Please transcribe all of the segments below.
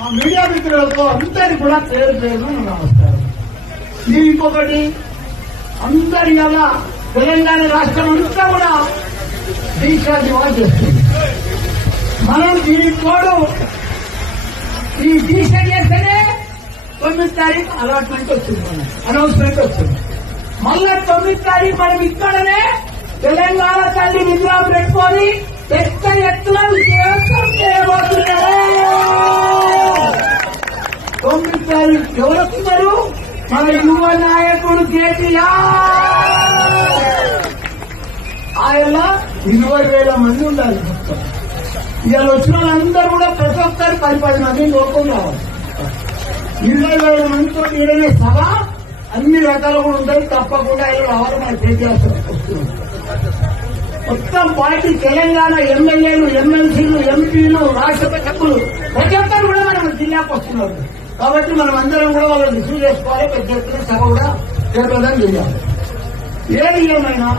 ఆ మీడియా మిత్రులతో అందరి కూడా పేరు పేరు నమస్కారం. ఇది ఇంకొకటి అందరి కదా తెలంగాణ రాష్ట్రం అంతా కూడా దీక్ష దివాళ చేస్తుంది. మనం దీనికి తోడు ఈ దీక్ష చేస్తేనే తొమ్మిది తారీఖు అలాట్మెంట్ వచ్చింది మనం అనౌన్స్మెంట్ వచ్చింది మళ్ళా తొమ్మిది తారీఖు మనం ఇక్కడనే తెలంగాణ తల్లి విగ్రహం పెట్టుకొని పెద్ద ఎత్తున విజయోత్సవం చేయబోతున్నారు తొమ్మిది తారీఖు ఎవరు వస్తున్నారు మన యువ నాయకుడు కేటీఆర్. ఆయన ఇరవై వేల మంది ఉండాలి మొత్తం ఇవాళ వచ్చిన వాళ్ళందరూ కూడా ప్రతి ఒక్కరు పది పది మంది లోపం రావాలి. ఇరవై వేల మందితో ఏదైనా సభ అన్ని రకాలు కూడా ఉంటాయి. తప్పకుండా ఆయన రావాలి. మన కేటీఆర్ మొత్తం పార్టీ తెలంగాణ ఎమ్మెల్యేలు ఎమ్మెల్సీలు ఎంపీలు రాష్ట్ర సభ్యులు ప్రతి ఒక్కరు కూడా మనం జిల్లాకు వస్తున్నారు. కాబట్టి మనం అందరం కూడా వాళ్ళని రిసీవ్ చేసుకోవాలి పెద్ద ఎత్తున సభ కూడా జరగడం చేయాలి. ఏది ఏమైనా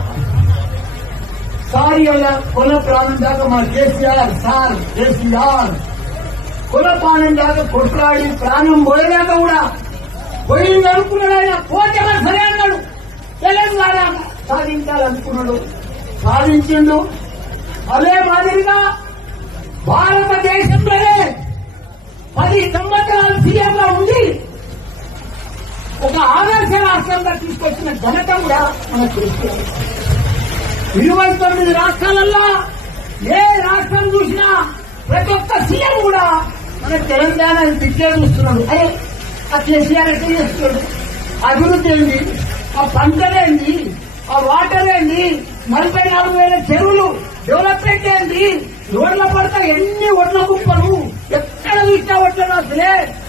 సార్ ఇవాళ కుల ప్రాణం దాకా మా కేసీఆర్ సార్ కేసీఆర్. కుల ప్రాణం దాకా కొట్లాడి ప్రాణం పోయేదాకా కూడా పోయింది అనుకున్నాడు ఆయన పోతే మరి సరే అన్నాడు. తెలంగాణ సాధించాలనుకున్నాడు. సాధించిండు. అదే మాదిరిగా భారతదేశంలోనే పది సంవత్సరాలు ఒక ఆదర్శ రాష్ట్రంగా తీసుకొచ్చిన ఘనత కూడా మనకు తెలుసు ఇరవై తొమ్మిది రాష్ట్రాలలో ఏ రాష్ట్రం చూసినా ప్రతి ఒక్క సీఎం కూడా మన తెలంగాణ దిక్కే చూస్తున్నాడు అరే ఆ కేసీఆర్ ఎట్లా చేస్తున్నాడు? అభివృద్ధి ఏంది? ఆ పంటలేంది ఆ వాటర్ ఏంది? నలభై నాలుగు వేల చెరువులు డెవలప్మెంట్ ఏంది? రోడ్ల పడతా ఎన్ని ఒడ్ల కుప్పలు